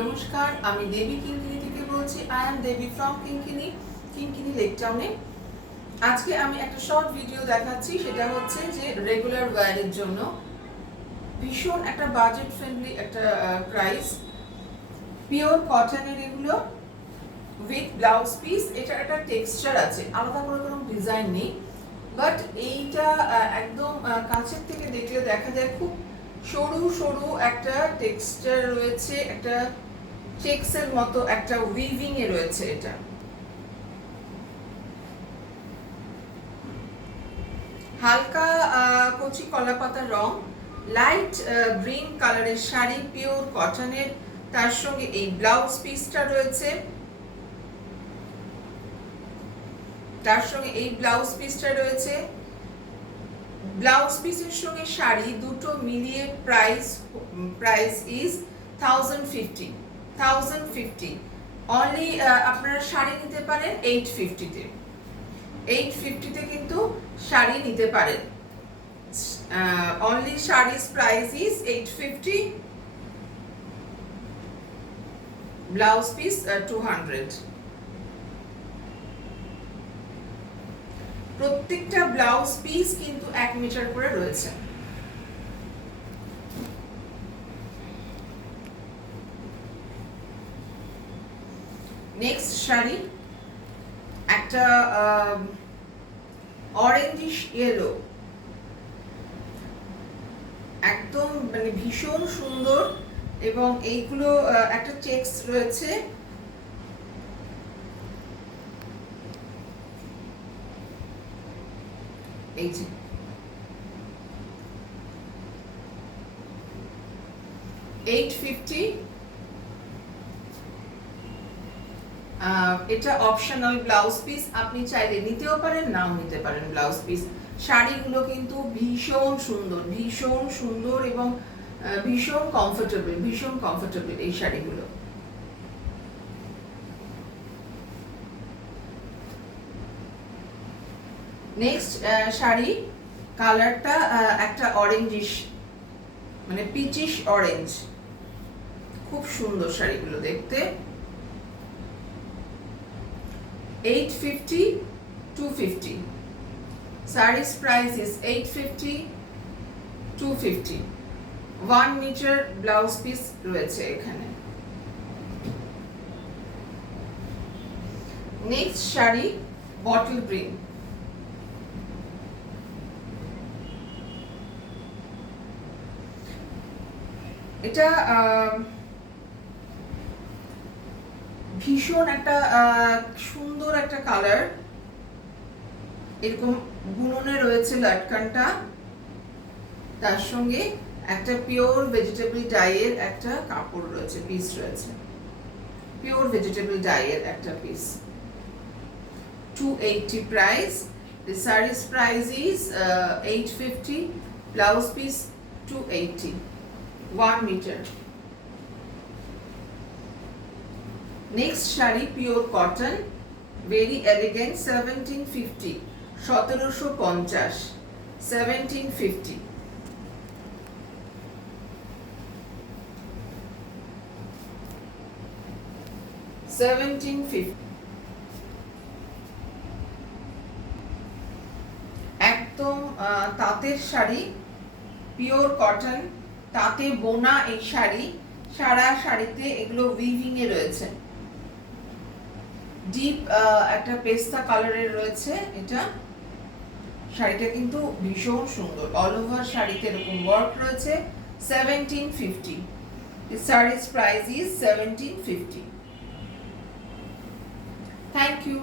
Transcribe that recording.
নমস্কার, আমি দেবী কিঙ্কিনি থেকে বলছি। I am Debi from Kinkini lake টাউনে। আজকে আমি একটা শর্ট ভিডিও দেখাচ্ছি, সেটা হচ্ছে যে রেগুলার ওয়্যারের জন্য ভীষণ একটা বাজেট ফ্রেন্ডলি একটা প্রাইস, পিওর কটনের এগুলো উইথ ব্লাউজ পিস। এটা একটা টেক্সচার আছে, আলাদা করে কোনো ডিজাইন নেই, বাট এইটা একদম কাছের থেকে দেখলে দেখা যায় খুব সরু সরু একটা টেক্সচার রয়েছে, একটা চেক্সের মতো একটা উইভিং এ রয়েছে। এটা হালকা কচি কলা পাতার রং, লাইট গ্রিন কালারের শাড়ি, পিওর কটনের। তার সঙ্গে এই ব্লাউজ পিসটা রয়েছে, ব্লাউজ পিসের সঙ্গে শাড়ি দুটো মিলিয়ে প্রাইস ইজ 1050 অনলি। আপনারা শাড়ি নিতে পারেন 850 তে কিন্তু শাড়ি নিতে পারেন। অনলি শাড়ির প্রাইস ইজ 850, ব্লাউজ পিস 200। প্রত্যেকটা ব্লাউজ পিস কিন্তু 1 মিটার করে রয়েছে। নেক্সট শাড়ি একটা অরেঞ্জিশ ইয়েলো, একদম মানে ভীষণ সুন্দর, এবং এইগুলো একটা চেক্স রয়েছে। এই যে $850, এটা অপশনাল ব্লাউজ পিস, আপনি চাইলে নিতেও পারেন, নাও নিতে পারেন ব্লাউজ পিস। শাড়িগুলো কিন্তু ভীষণ সুন্দর এবং ভীষণ কমফোর্টেবল এই শাড়িগুলো। নেক্সট শাড়ি কালারটা একটা অরেঞ্জিশ, মানে পিচিশ অরেঞ্জ, খুব সুন্দর শাড়িগুলো দেখতে। 850, 250, sarees price is 850, 250, 1 metre blouse piece রয়েছে এখানে। নেক্সট শাড়ি বটল গ্রিন, এটা ভীষণ একটা সুন্দর একটা কালার, এরকম বুননে রয়েছে লাটকানটা, তার সঙ্গে একটা পিওর ভেজিটেবল ডাইয়ের একটা কাপড় রয়েছে, পিস রয়েছে, পিওর ভেজিটেবল ডাইয়ের একটা piece. 280 price, the saree's price is 850, blouse piece 280, 1 meter. Next sari pure cotton, very elegant, 1750, 1750, 1750। একদম তাঁতের শাড়ি, পিওর কটন, তাঁতে বোনা এই শাড়ি, সারা শাড়িতে এগুলো উইভিং এ রয়েছে। ডিপ একটা পেস্তা কালারের রয়েছে এটা। শাড়িটা কিন্তু ভীষণ সুন্দর, অল ওভার শাড়িতে এরকম ওয়ার্ক রয়েছে। 1750, the saree's price is 1750. Thank you.